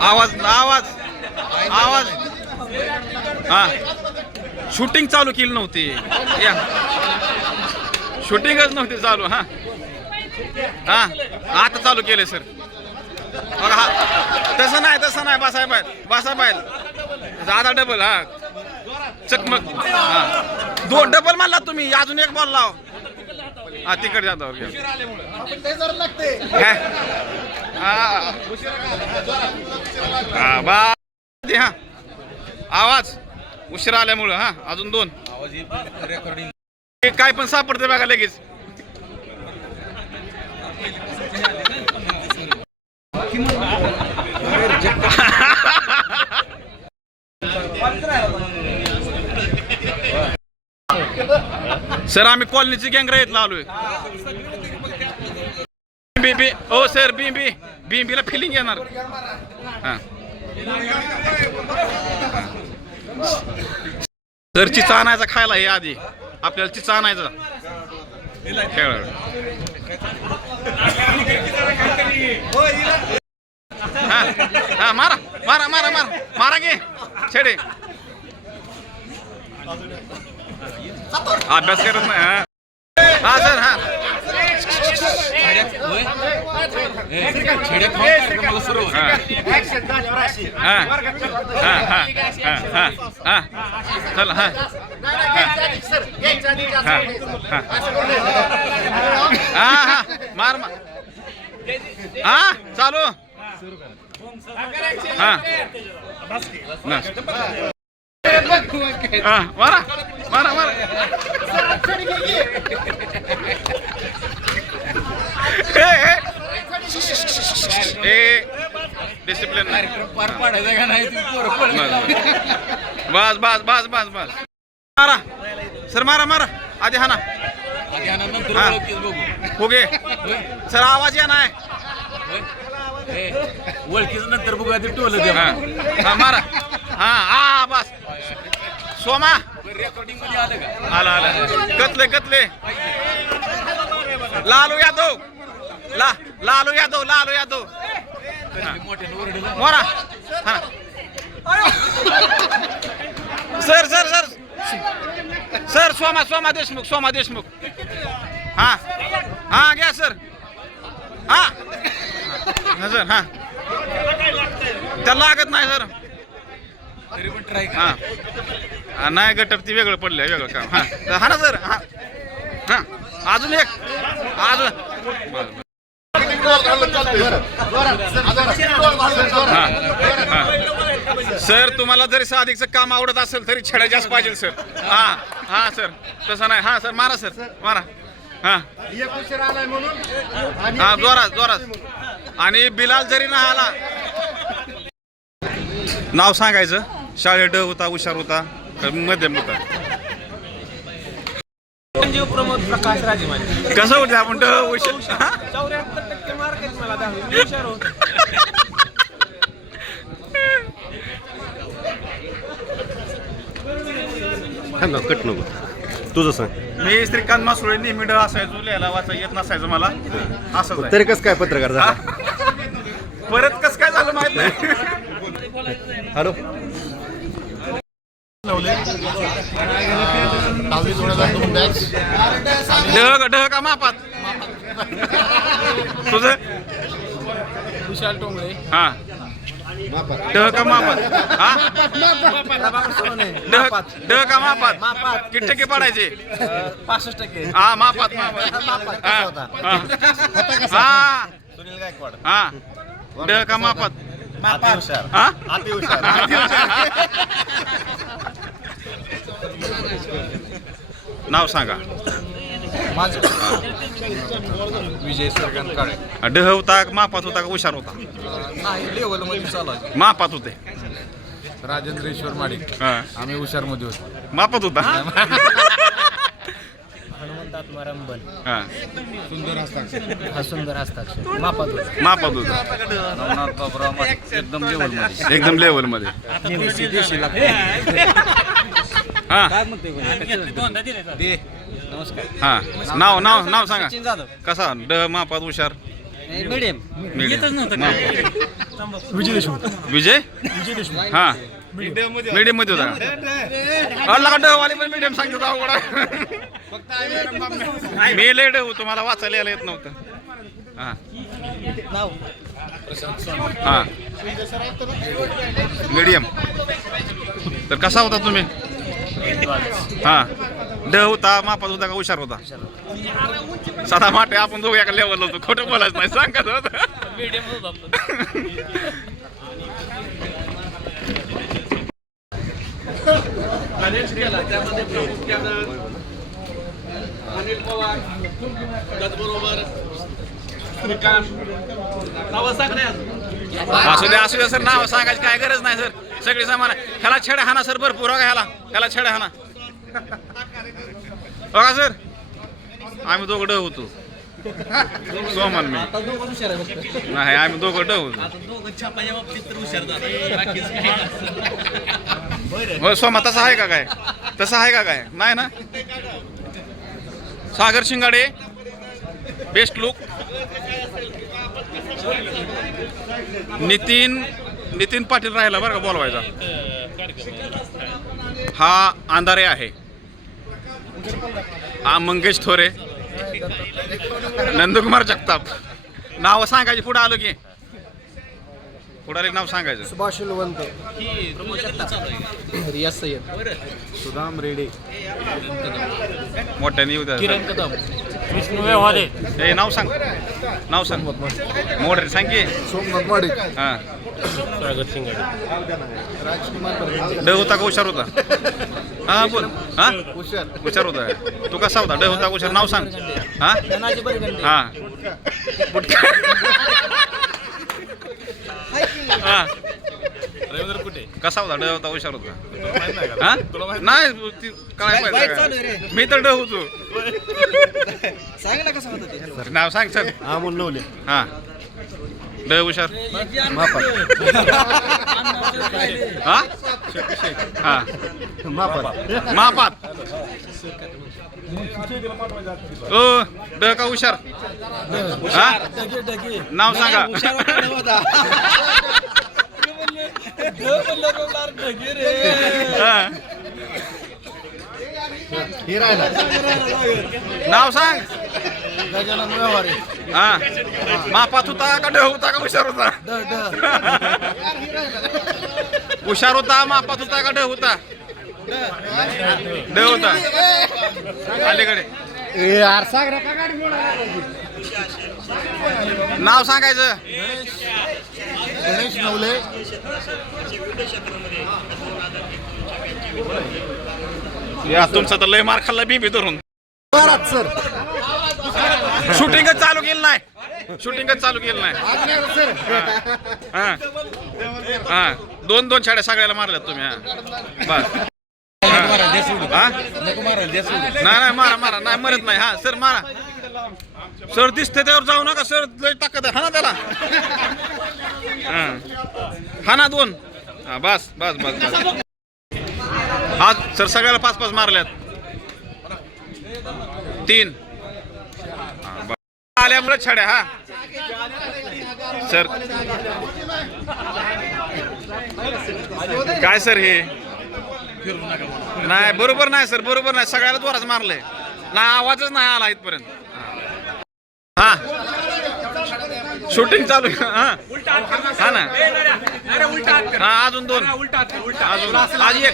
आवाज आवाज आवाज हा शूटिंग चालू केली नव्हती या शूटिंगच नव्हती चालू हा हा आता चालू केले सर बघा हा तसं नाही बसाय बाहेर दादा डबल हा चकमक हा दोन डबल मारला तुम्ही अजून एक बॉल लाव हा तिकडे जातो हा आवाज उशिरा आल्यामुळं हा अजून दोन काय पण सापडते बघा लगेच सर आम्ही कॉलनीची गँग राहितला आलोय बी ओ सर बीला फिलिंग येणार हा सर चिचा आणायचा खायला हे आधी आपल्याला चिचा आणायचा खेळ हा हा मारा गे छेडे अभ्यास करत नाही हा सर हा चल हा हा मार हा चालू हा मारा डिसिप्लिन बस मारा सर मारा आधी हा ना हो गे सर आवाज या नाही ओळखीच नंतर बघूया ते टोल हा मारा हा बस सोमा रेकॉर्डिंग मध्ये आलं का आला कतले लालू यादव मोरा हा सर सोमा देशमुख हा घ्या सर हा सर हा त्याला लागत नाही सर तरी पण ट्राय हा नाही गटर ती वेगळं पडलंय वेगळं काम हा ना सर हा अजून एक सर तुम्हाला जरी साधिकचं काम आवडत असेल तरी छड्या जास्त पाहिजे सर हा सर तसं नाही हा सर मारा हा जोरात आणि बिलाल जरी नाही आला नाव सांगायचं शाळेत ड होता हुशार होता मध्यम होता प्रमोद प्रकाश राजे कसं होतं आपण ड हुशार 74% मार्क आहेत मला 10वी हुशार होत कट नको तुझं सांग मी श्रीकांत मासुळे नेहमी ड असायचो लिहायला वाचा येत नसायचं मला असं तरी कसं काय पत्रकार झाला परत कसं काय झालं माहित नाही हॅलो ढह का मापात तुझं विशाल टोंगळे हा ढह का मापात हा ढह का मापात किती टक्के पडायचे 65% हा मापात हा सुनील गायकवाड हा ढह का मापात हुशार हा अति हुशार नाव सांगा माझं विजय श्रीकांत काळे ढह होता मापात होता का हुशार होता नाही लेवल मध्ये चालू आहे मापात होते राजेंद्रेश्वर माडिक हा आम्ही हुशार मध्ये होतो मापात होता हनुमंत आत्माराम हा सुंदर हस्ताक्षर मापात मापात होता एकदम लेवल मध्ये हा नमस्कार हा नाव सांगा कसा ड मापात हुशार मीडियम मीडियम विजय देशमुख विजय विजय देशमुख हा मीडियम मध्ये होता अडला का डवाली पण मीडियम सांगतो अवघड आहे. मी लय डव तुम्हाला वाचायला यायला येत नव्हतं हा हा मीडियम तर कसा होता तुम्ही हा ड होता मापात होता का हुशार होता साधा माटे आपण दोघं एका लेवलला होतो खोटं बोलायचं नाही सांगत होत असू द्या सर नाव सांगायची काय गरज नाही सर सगळी समान आहे. ह्याला छेडा हाना सर भरपूर बघा ह्याला छेडा हाना बघा सर आम्ही दोघं ड होतो सोमन मी नाही आम्ही दोघं ड होतो हो सोमा तसं आहे का काय तसं आहे का काय नाही ना सागर शिंगाडे बेस्ट लुक नितीन पाटील राहिला बरं का बोलवायचा हा अंधारे आहे हा मंगेश थोरे नंदकुमार जगताप नाव सांगायची पुढे आलो की पुढे नाव सांगायचं सुभाष लवंत रियाज सय्यद सुदाम रेडे मोठ्याने येऊ द्या किरण कदम विष्णू व्यवहारे ए नाव सांग मोठे सांग की सोमनाथ वाडे हा सागर शिंगाडे राजकुमार ड होता का हुशार होता हा बोल हा हुशार होता तू कसा होता ड होता हुशार नाव सांग हा धनाजी बरगंडे हा हा रवींद्र कुठे कसा होता ड होता हुशार होता हा नाही ती काय पाहिजे मी तर ड होतो सांग ना कसं होतं ते नाव सांग सर अमोल नवले हा ड हुशार हा हा मापात ओ ड का हुशार हा नाव सांगा हा. नाव सांग गजानन व्यवहारे हा मापात होता का ड होता का हुशार होता हुशार होता मापात होता का ड होता ड होता अलीकडे नाव सांगायचं गणेश नवले या तुमचा तर लय मार खाल्ला बीबी धरून सर शूटिंगच चालू केलं नाही शूटिंगच चालू केलं नाही हा हा दोन छाड्या सगळ्याला मारल्यात तुम्ही हा बस हा नाही मारा नाही मरत नाही हा सर मारा सर दिसते त्यावर जाऊ नका सर लय ताकद आहे हा ना त्याला हा ना दोन हा बस हा सर सगळ्याला 5-5 मारल्यात 3 आल्यामुळे छड्या हा सर काय सर हे नाही बरोबर नाही सर बरोबर नाही सगळ्याला जोराच मारलंय नाही आवाजच नाही आला इथपर्यंत हा शूटिंग चालू हा ना हा अजून 2 अजून आज 1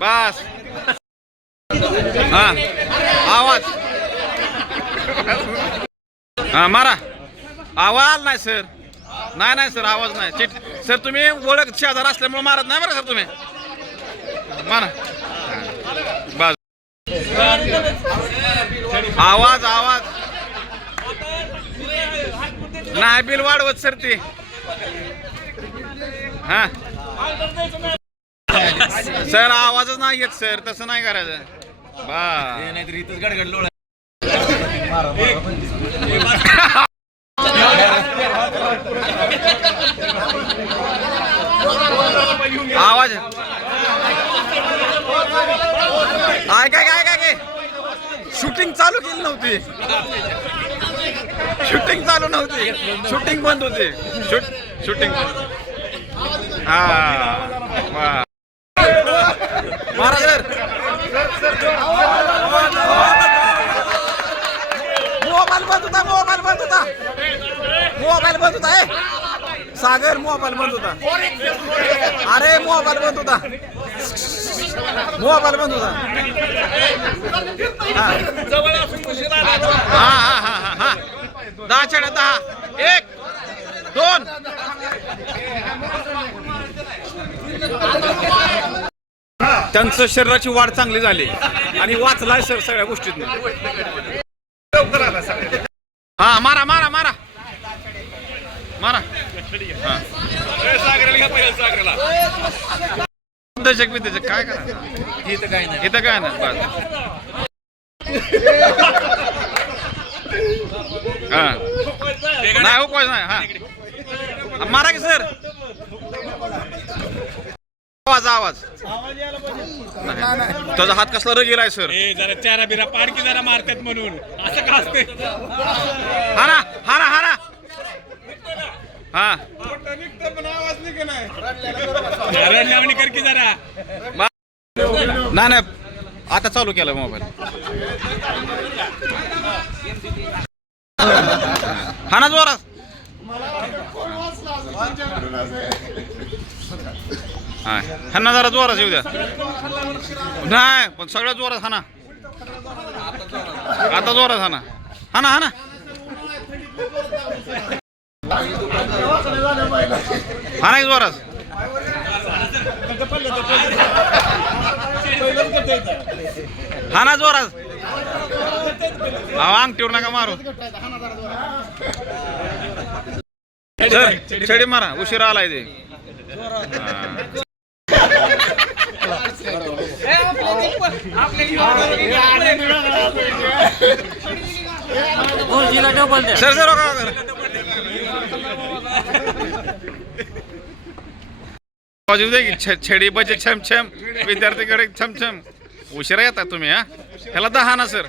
बस हा आवाज हा मारा आवाज नाही सर नाही सर आवाज नाही सर तुम्ही ओळख शेजार असल्यामुळे मारत नाही बरं सर तुम्ही मारा बस आवाज नाही बिल वाढवत सर ते हा सर आवाजच नाही येत सर तसं नाही करायचं बा नाहीतर इथंच गडगडलो आवाज काय शूटिंग चालू केली नव्हती शूटिंग चालू नव्हती शूटिंग बंद होती शूटिंग हा वा. मारा सर मोबाईल बंद होता सागर मोबाईल बंद होता अरे मोबाईल बंद होता हा 10 चढा 10 1 2 त्यांचं शरीराची वाढ चांगली झाली आणि वाचलाय सर सगळ्या गोष्टीतनं हा मारा हा दशक विद्याचक काय करा इथं काय नाही बस हा नाही हो कोण नाही हा मारा की सर आवाज त्याचा हात कसला र गेलाय सर जरा चारा बिरा पाडकी जरा मारतात म्हणून असं का असते हा ना हा रडल्यावणी कर की जरा नाही आता चालू केलं मोबाईल हा ना जोरात ह्यांना जरा जोरात येऊ द्या नाही पण सगळ्या जोरात हा ना आता जोरात हा ना हा नाही जोरात हा ना जोरात अंगठीवर नका मारू सर छडी मारा उशिरा आलाय ते सर छडी बजे छम विद्यार्थीकडे छम उशिरा येतात तुम्ही हा ह्याला 10 ना सर